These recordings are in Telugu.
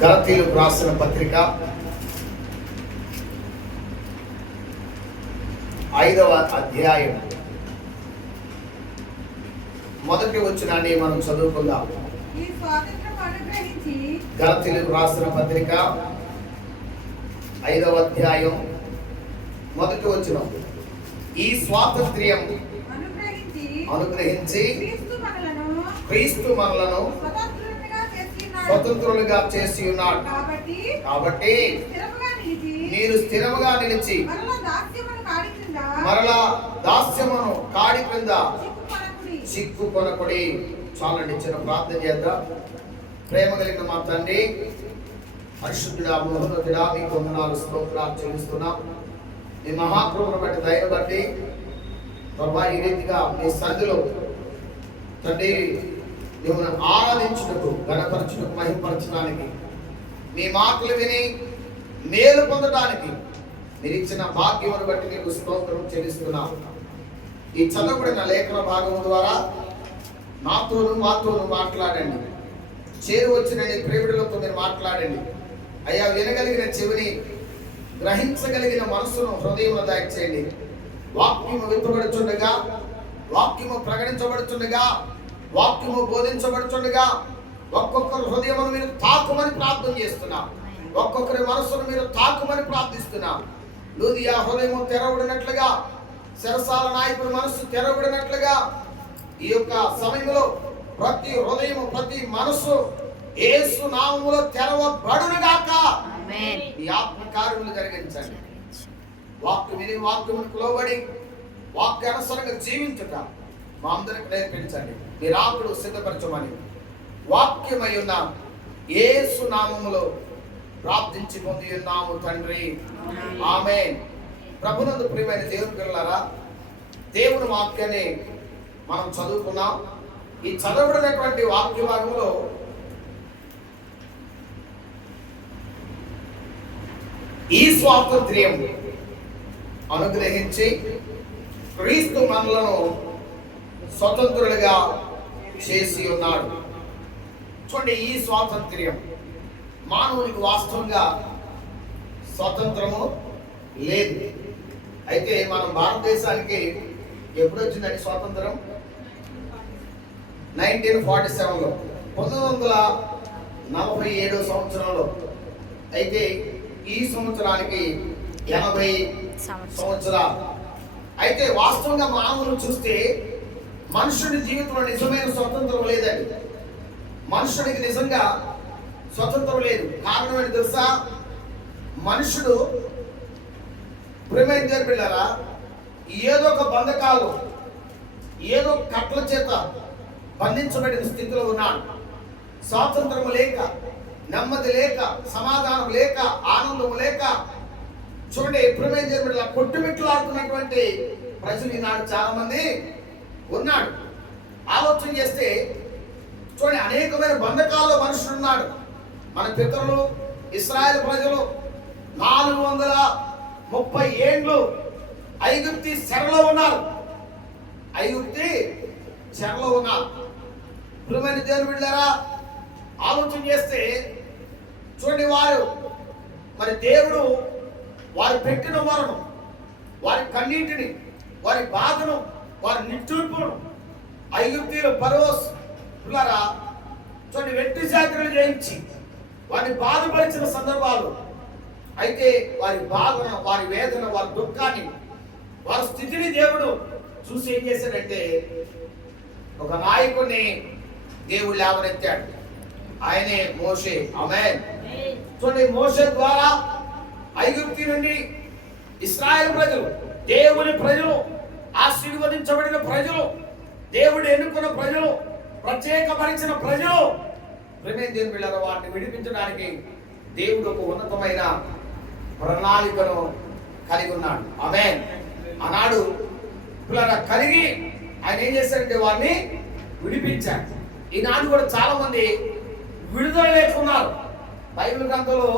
గలతీయులకు రాసిన పత్రిక 5వ అధ్యాయం మొదటి వచనాన్ని మనం చదువుకుందాం. గలతీయులకు రాసిన పత్రిక 5వ అధ్యాయం మొదటి వచనం. ఈ స్వాతంత్ర్యం అనుగ్రహించి క్రీస్తు మనలను స్వతంత్రులుగా చేసి ఉన్నాడు. కాబట్టి మీరు స్థిరముగా నిలిచి మరలా దాస్యమును కాడి క్రింద చిక్కుకొనకుడి. చాలండి, చిన్న ప్రార్థన చేద్దాం. ప్రేమ కలిగిన మా తండ్రి, పరిశుద్ధుడా, మహోన్నతుడా, మీకు వందనాలు స్తోత్రాలు చెల్లిస్తున్నాం. మీ మహాకృపను బట్టి, దయను బట్టి ప్రభా, ఈ రీతిగా మీ సన్నిధిలో తండ్రి మిమ్మల్ని ఆరాధించుటకు, గణపరచుటకు, మహిమపరచడానికి, మీ మాటలు విని మేలు పొందడానికి మీరు ఇచ్చిన భాగ్యమును బట్టి మీకు స్తోత్రం చెల్లిస్తున్నాం. ఈ చదవబడిన లేఖన భాగం ద్వారా మాతోను మాట్లాడండి. చేరు వచ్చిన ప్రేమిడులతో మీరు మాట్లాడండి అయ్యా. వినగలిగిన చెవిని, గ్రహించగలిగిన మనస్సును, హృదయంలో దయచేయండి. వాక్యము విత్తబడుచుండగా, వాక్యము ప్రకటించబడుచుండగా, వాక్యము బోధించబడుచుండగా ఒక్కొక్కరు హృదయమును మీరు తాకుమని ప్రార్థన చేస్తున్నాం. ఒక్కొక్కరి మనస్సును మీరు తాకుమని ప్రార్థిస్తున్నాం. లూదియా హృదయము తెరవబడినట్లుగా, శరసాల నాయకుడి మనస్సు తెరవబడినట్లుగా ఈ యొక్క సమయంలో ప్రతి హృదయము, ప్రతి మనస్సు యేసు నామములో తెరవబడునుగాక. ఈ ఆత్మ కార్యములు జరిగించండి. వాక్యం విని, వాక్యములకు లోబడి, వాక్య అనుసరంగా జీవించుట మా అందరికి నేర్పించండి. మీ రాకులు సిద్ధపరచమని వాక్యమై ఉన్న యేసు నామములో ప్రార్థించి పొంది ఉన్నాము తండ్రి, ఆమేన్. ప్రభునందు ప్రియమైన దేవుని పిల్లలారా, దేవుని వాక్యాన్ని మనం చదువుకున్నాం. ఈ చదవబడినటువంటి వాక్య భాగంలో ఈ స్వాతంత్ర్యం అనుగ్రహించి క్రీస్తు మనలను స్వతంత్రులుగా చేసి ఉన్నాడు. చూడండి, ఈ స్వాతంత్ర్యం మానవునికి వాస్తవంగా స్వతంత్రము లేదు. అయితే మనం భారతదేశానికి ఎప్పుడు వచ్చిందండి స్వాతంత్రం? 1947లో, 1947 సంవత్సరంలో. అయితే ఈ సంవత్సరానికి 80 సంవత్సరాలు. అయితే వాస్తవంగా మానవులు చూస్తే మనుషుడి జీవితంలో నిజమైన స్వతంత్రం లేదండి. మనుషుడికి నిజంగా స్వతంత్రం లేదు. కారణం ఏంటి తెలుసా? మనుషుడు ప్రేమైన పిల్లరా ఏదో ఒక బంధకాలు, ఏదో కట్ల చేత బంధించబడిన స్థితిలో ఉన్నాడు. స్వాతంత్రం లేక, నెమ్మది లేక, సమాధానం లేక, ఆనందం లేక, చూడండి ప్రేమైన పిల్లల కొట్టుమిట్లాడుతున్నటువంటి ప్రజలు ఈనాడు చాలా మంది ఉన్నాడు. ఆలోచన చేస్తే చూడండి, అనేకమైన బంధకాల్లో మనుషుడు ఉన్నాడు. మన పితరులు ఇశ్రాయేలు ప్రజలు 430 ఏండ్లు ఐగుప్తి చెరలో ఉన్నారు. ఐగుప్తి చెరలో ఉన్నారు. ప్రియమైన దేవుని బిడ్డలారా, ఆలోచన చేస్తే చూడండి, వారు మరి దేవుడు వారు పెట్టిన వరను, వారి కన్నీటిని, వారి బాధను, వారి నిట్టూర్పును ఐగుప్తీయులు పరోస్ పిల్లరా చూడండి వెట్టి జాతరలు చేయించి వారిని బాధపరిచిన సందర్భాలు. అయితే వారి బాధను, వారి వేదన, వారి దుఃఖాన్ని, వారి స్థితిని దేవుడు చూసి ఏం చేశాడంటే ఒక నాయకుడిని దేవుడు లేవనెత్తాడు. ఆయనే మోషే. ఆమేన్. చూడండి, మోషే ద్వారా ఐగుప్తి నుండి ఇశ్రాయేలు ప్రజలు, దేవుని ప్రజలు, ఆశీర్వదించబడిన ప్రజలు, దేవుడు ఎన్నుకున్న ప్రజలు, ప్రత్యేకపరిచిన ప్రజలు, ప్రేమైన దేవుని బిడ్డలారా, వారిని విడిపించడానికి దేవుడు ఒక ఉన్నతమైన ప్రణాళికను కలిగి ఉన్నాడు. ఆమేన్. ఆనాడు పిల్లల కలిగి ఆయన ఏం చేశాడంటే వారిని విడిపించాడు. ఈనాడు కూడా చాలా మంది విడుదల లేకున్నారు. బైబిల్ గ్రంథంలో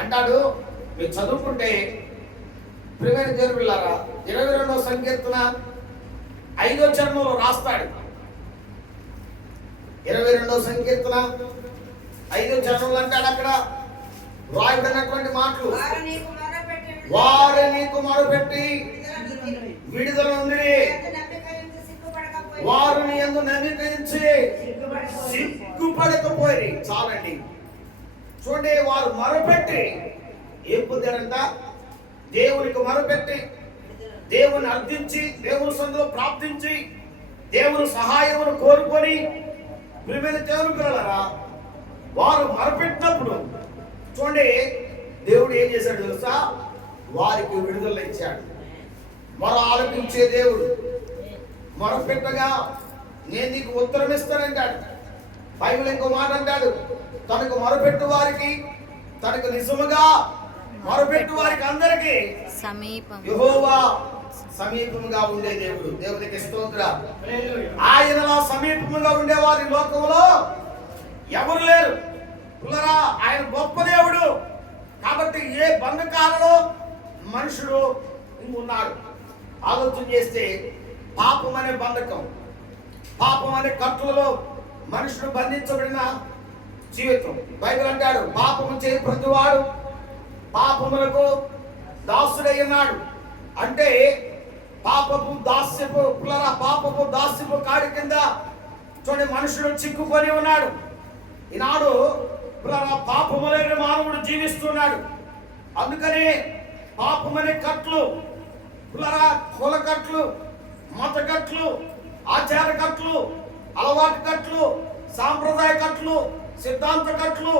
అంటాడు, మీరు చదువుకుంటే ప్రియమైన దేవుని బిడ్డలారా 22వ సంకీర్తన 5వ చరణంలో రాస్తాడు. 22వ సంకీర్తన 5వ చరణంలో అంటాడు అక్కడ రాయబడినటువంటి మాటలు, వారు నీకు మొరపెట్టి విడుదల ఉంది, వారు నీ యందు నమ్మకించి సిగ్గుపడకపోయి. చాలండి, చూడండి, వారు మొరపెట్టి ఏం పొందారంట? దేవునికి మొరపెట్టి, దేవుని అర్థించి, దేవుని సన్నిధిలో ప్రార్థించి, దేవుని సహాయమును కోరుకొని, ప్రియమైన దేవుని పిల్లలారా, వారు మొరపెట్టినప్పుడు చూడండి దేవుడు ఏం చేశాడు తెలుసా? వారికి విడుదల ఇచ్చాడు. మొర ఆలపించే దేవుడు. మొరపెట్టగా నేను నీకు ఉత్తరం ఇస్తానంటాడు. బైబిల్ ఇంకో మాట అంటాడు, తనకు మొరపెట్టు వారికి, తనకు నిజముగా మొరపెట్టు వారికి అందరికీ యెహోవా సమీపముగా ఉండే దేవుడు. దేవునికి స్తోత్రం. ఆయనలో సమీపముగా ఉండే వారి లోకంలో ఎవరు లేరు. పిల్లరా, ఆయన గొప్ప దేవుడు. కాబట్టి ఏ బంధకాలలో మనుషుడు ఉన్నాడు. ఆలోచన చేస్తే పాపం అనే బంధకం, పాపం అనే కట్టులలో మనుషుడు బంధించబడిన జీవితం. బైబిల్ అంటాడు, పాపము చేయ ప్రతివాడు పాపములకు దాసుడై ఉన్నాడు. అంటే పాపపు దాస్యపు, పిల్లరా, పాపపు దాస్యపు కాడి కింద చూడండి మనుషుడు చిక్కుకొని ఉన్నాడు. ఈనాడు పిల్లరా పాపములైన మానవుడు జీవిస్తున్నాడు. అందుకని పాపమనే కట్లు, పిల్లరా, కుల కట్లు, మత కట్లు, ఆచార కట్లు, అలవాటు కట్లు, సాంప్రదాయ కట్లు, సిద్ధాంత కట్లు,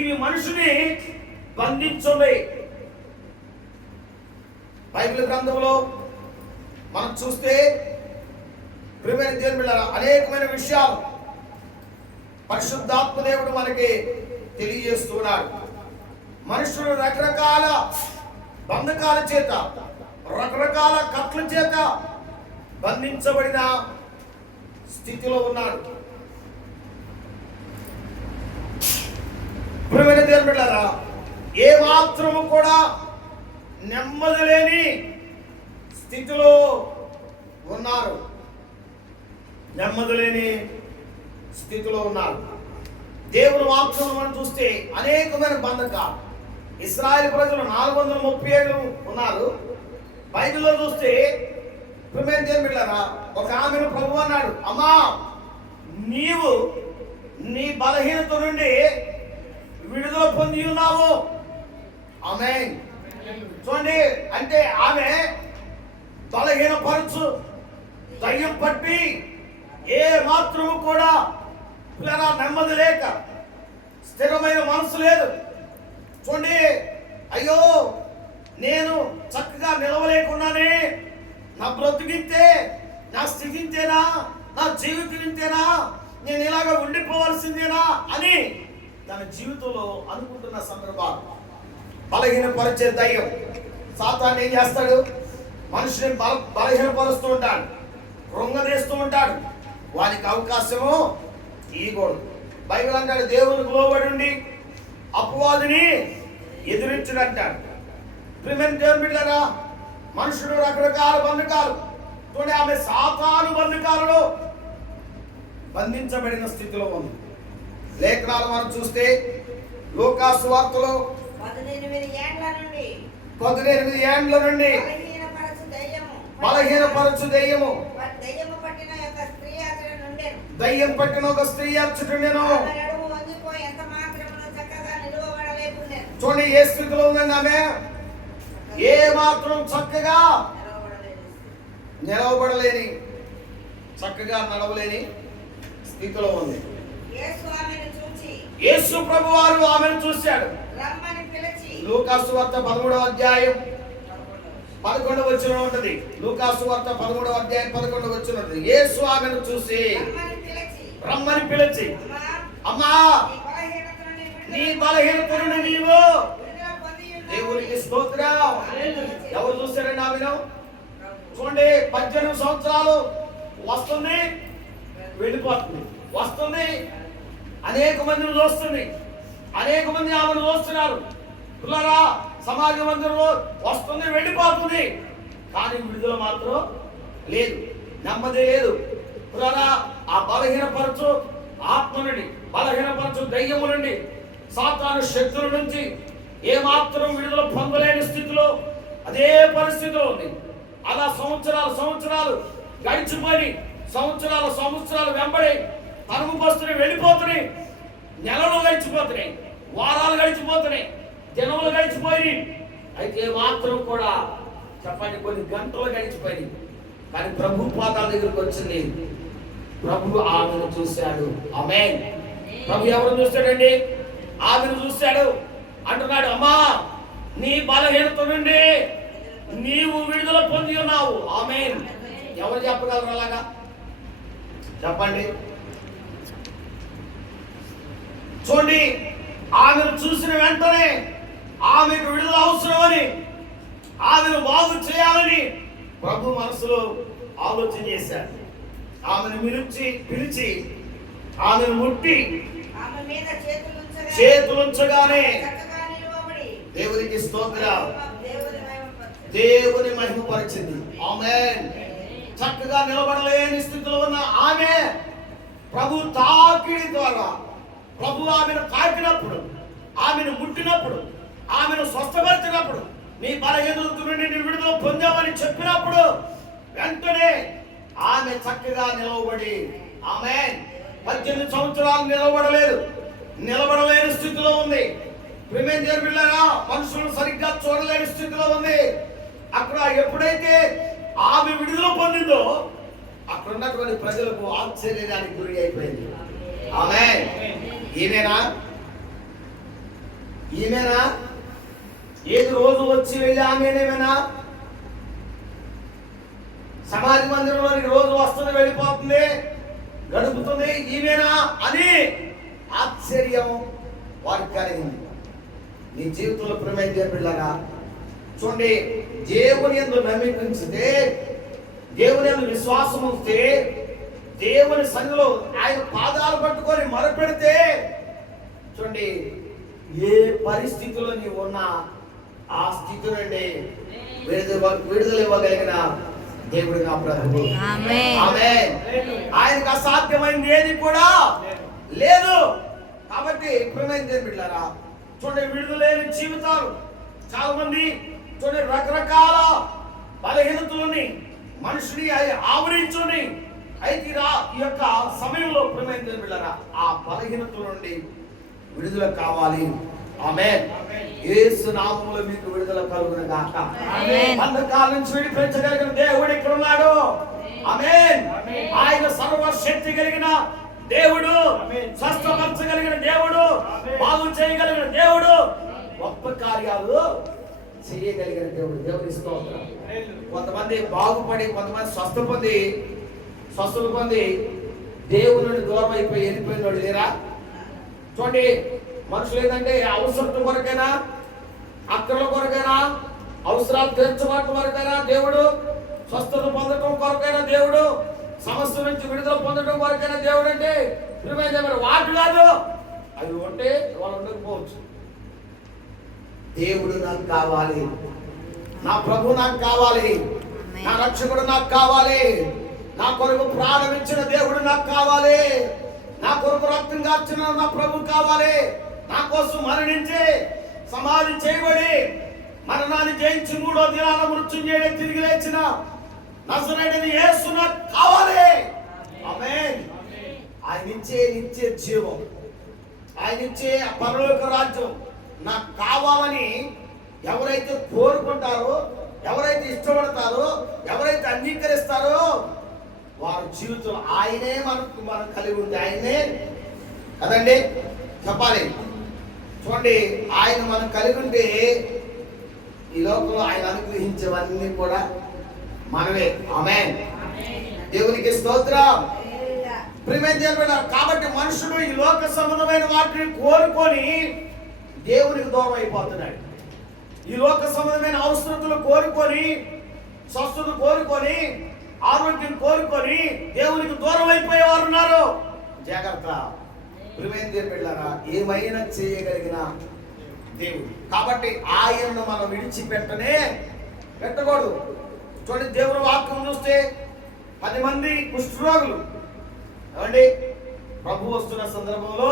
ఇవి మనిషిని బంధించున్నాయి. బైబిల్ గ్రంథంలో మనం చూస్తే ప్రియమైన దేవుని బిడ్డలారా, అనేకమైన విషయాలు పరిశుద్ధాత్మ దేవుడు మనకి తెలియజేస్తున్నాడు. మనుషులు రకరకాల బంధకాల చేత, రకరకాల కట్ల చేత బంధించబడిన స్థితిలో ఉన్నాడు. ప్రియమైన దేవుని బిడ్డలారా, ఏ మాత్రము కూడా నెమ్మది లేని స్థితిలో ఉన్నారు. నెమ్మది లేని స్థితిలో ఉన్నారు. దేవుని వాక్యం మనం చూస్తే అనేకమైన బంధకాలు. ఇశ్రాయేలు ప్రజలు 437 ఉన్నారు. బైబిల్లో చూస్తే ప్రియమైన దేవుని బిడ్డలారా, ఒక ఆమెను ప్రభువు అన్నాడు, అమ్మా నీవు నీ బలహీనత నుండి విడుదల పొంది ఉన్నావు. ఆమేన్. చూడండి, అంటే ఆమె బలహీనపరచు దయ్యం పట్టి ఏ మాత్రము కూడా పిల్లల నెమ్మది లేక, స్థిరమైన మనసు లేదు. చూడండి, అయ్యో నేను చక్కగా నిలవలేకున్నానే, నా బ్రతుకింతే, నా స్థితింతేనా, నా జీవితం ఇంతేనా, నేను ఇలాగ ఉండిపోవాల్సిందేనా అని తన జీవితంలో అనుకుంటున్న సందర్భాలు. బలహీనపరిచే దయ్యం సాతాను ఏం చేస్తాడు? మనిషిని బలహీనపరుస్తూ ఉంటాడు, కృంగదీస్తూ ఉంటాడు. వానికి అవకాశము ఇవ్వకూడదు. బైబిల్ అంటాడు, దేవునికి లోబడి ఉండి అపవాదిని ఎదిరించుడు అంటాడు. ప్రియమైన దేవుని బిడ్డలారా, మనుషుడు రకరకాల బంధకాలు, చూడండి ఆమె సాతాను బంధకాలలో బంధించబడిన స్థితిలో ఉంది. లేఖనాలు మనం చూస్తే లూకా సువార్తలో 18 ఏండ్ల నుండి బలహీనపరచు దయ్యము, దయ్యం పట్టిన ఒక స్త్రీ అచ్చుటుండెను. చూడండి ఏ స్థితిలో ఉందండి ఆమె? ఏ మాత్రం చక్కగా నిలవబడలేని, చక్కగా నడవలేని స్థితిలో ఉంది. యేసు ప్రభు వారు ఆమెను చూశాడు. లూకా సువార్త 13వ అధ్యాయం 11వ వచనం ఉంటది. లూకా సువార్త 13వ అధ్యాయం 11వ వచనం ఉంటది. యేసు ఆమెను చూసి రమ్మని పిలిచి, అమ్మా నీ బలహీనత నుండి నీవు, దేవునికి స్తోత్రం. ఎవరు చూస్తారండి ఆమెను? చూడండి, 18 సంవత్సరాలు వస్తుంది, వెళ్ళిపోతుంది, వస్తుంది, అనేక మందిని చూస్తుంది, అనేక మంది ఆమెను చూస్తున్నారు. పిల్లరా, సమాజ మందిరంలో వస్తుంది, వెళ్ళిపోతుంది, కానీ విడుదల మాత్రం లేదు, నెమ్మది లేదు. పిల్లరా, ఆ బలహీనపరచు ఆత్మ నుండి బలహీనపరచు దయ్యము నుండి, సాతాను శక్తుల నుంచి ఏమాత్రం విడుదల పొందలేని స్థితిలో అదే పరిస్థితిలో ఉంది. అలా సంవత్సరాలు గడిచిపోయి సంవత్సరాలు వెంబడి తరుము బస్తుని వెళ్ళిపోతున్నాయి. నెలలు గడిచిపోతున్నాయి, వారాలు గడిచిపోతున్నాయి, దినములు గడిచిపోయి. అయితే మాత్రం కూడా చెప్పండి, కొన్ని గంటలు గడిచిపోయి. కానీ ప్రభు పాదాల దగ్గరికి వచ్చింది. ప్రభు ఆమెను చూశాడు. ఆమేన్. ప్రభు ఎవరు చూస్తాడండి? ఆమెను చూశాడు. అంటున్నాడు, అమ్మా నీ బలహీనత నుండి నీవు విడుదల పొంది ఉన్నావు. ఆమేన్. ఎవరు చెప్పగలరు అలాగా? చెప్పండి. చూడండి, ఆమెను చూసిన వెంటనే ఆమెకు విడుదల అవసరమని, ఆమెను బాగు చేయాలని ప్రభు మనసులో ఆలోచన చేశాడు. ఆమెను పిలిచి ఆమెను ముట్టి చేతులుంచగానే దేవునికి స్తోత్రం, దేవుని మహిమపరిచింది. ఆమేన్. చక్కగా నిలబడలేని స్థితిలో ఉన్న ఆమె ప్రభు తాకిడి ద్వారా, ప్రభు ఆమెను తాకినప్పుడు, ఆమెను ముట్టినప్పుడు, ఆమెను స్వస్థపరిచినప్పుడు, నీ బలహీనత నుండి నీ విడుదల పొందామని చెప్పినప్పుడు వెంటనే ఆమె చక్కగా నిలవబడి, ఆమె 18 సంవత్సరాలు నిలబడలేని స్థితిలో ఉంది. ప్రియమైన బిడ్డలారా, మనుషులను సరిగ్గా చూడలేని స్థితిలో ఉంది. అక్కడ ఎప్పుడైతే ఆమె విడుదల పొందిందో అక్కడ ఉన్నటువంటి ప్రజలకు ఆశ్చర్యానికి గురి అయిపోయింది. ఆమేన్. ఈమెనా ఏది రోజు వచ్చి వెళ్ళి ఆమెనేమైనా సమాజ మందిరంలోనికి రోజు వస్తుంది, వెళ్ళిపోతుంది, గడుపుతుంది, ఈమెనా అని ఆశ్చర్యం వారికి కలిగింది. నీ జీవితంలో ప్రియమైన బిడ్డలారా, చూడండి, దేవుని యందు నమ్మిక ఉంచితే, దేవుని యందు విశ్వాసం ఉంచితే, దేవుని సన్నిధిలో ఆయన పాదాలు పట్టుకొని మొరపెడితే, చూడండి, ఏ పరిస్థితిలో నీవు ఉన్నా ఆ స్థితి నుండి విడుదల ఇవ్వగలిగిన దేవుడు నా ప్రభువు. ఆమేన్. ఆయనకు అసాధ్యమైనది ఏది కూడా లేదు. కాబట్టి ప్రియమైన బిడ్డలారా, చూడండి, విడుదలైన జీవితాలు చాలా మంది, చూడండి, రకరకాల బలహీనతలని మనుషుని ఆవరించుని. అయితే ఈ యొక్క సమయంలో ప్రియమైన బిడ్డలారా, ఆ బలహీనతల నుండి విడుదల కావాలి. ఆమేన్. యేసు నామములో మీకు విడుదల కలుగును గాక. ఆమేన్. అంధకారం నుంచి విడిపించగలిగిన దేవుడు ఇక్కడ ఉన్నాడు. ఆమేన్. ఆయన సర్వశక్తి కలిగిన దేవుడు, స్వస్థపరచగలిగిన దేవుడు, బాగు చేయగలిగిన దేవుడు, గొప్ప కార్యాలు చేయగలిగిన దేవుడు. దేవుని స్తోత్రం. కొంతమంది బాగుపడి, కొంతమంది స్వస్థలు పొంది దేవుని దూరం అయిపోయి వెళ్ళిపోయిన వాడు లేరా? చూడండి, మనుషులు ఏంటంటే అవసరం కొరకైనా, అక్కర్ల కొరకైనా, అవసరాలు తీర్చబడటం కొరకైనా దేవుడు, స్వస్థత పొందడం కొరకైనా దేవుడు, సమస్య నుంచి విడుదల పొందడం కొరకైనా దేవుడు. అంటే ప్రియమైన వాటి కాదు, అవి ఉంటే వాళ్ళు ఉండకపోవచ్చు. దేవుడు నాకు కావాలి, నా ప్రభు నాకు కావాలి, నా రక్షకుడు నాకు కావాలి, నా కొరకు ప్రాణం ఇచ్చిన దేవుడు నాకు కావాలి, నా కొరకు రక్తం కార్చిన నా ప్రభు కావాలి, నా కోసం మరణించి సమాధి చేయబడి మరణాన్ని జయించి 3వ దినాన మృత్యుంజయుడై తిరిగి లేచిన నజరేయుడైన యేసు నాకు కావాలి. ఆమేన్. ఆయన ఇచ్చే నిత్య జీవం, ఆయన ఇచ్చే పరలోక రాజ్యం నాకు కావాలని ఎవరైతే కోరుకుంటారో, ఎవరైతే ఇష్టపడతారో, ఎవరైతే అంగీకరిస్తారో వారి జీవితం ఆయనే మనం కలిగి ఉంది. ఆయనే కదండి చెప్పాలి. చూడండి, ఆయన మనం కలిగి ఉంటే ఈ లోకంలో ఆయన అనుగ్రహించేవన్నీ కూడా మనమే. ఆమేన్. దేవునికి స్తోత్రం. ప్రియమైన కాబట్టి మనుషుడు ఈ లోక సంబంధమైన వాటిని కోరుకొని దేవునికి దూరం అయిపోతున్నాడు. ఈ లోక సంబంధమైన అవసరతలు కోరుకొని, స్వస్థత కోరుకొని, ఆరోగ్యం కోరుకొని దేవునికి దూరం అయిపోయేవారు ఉన్నారు. జాగ్రత్త. ప్రియమైన బిడ్డలారా, ఏమైనా చేయగలిగిన దేవుడు. కాబట్టి ఆయనను మనం పెట్టకూడదు. చూడండి, దేవుని వాక్యం చూస్తే 10 మంది కుష్ఠరోగులు, ఏమండి ప్రభు వస్తున్న సందర్భంలో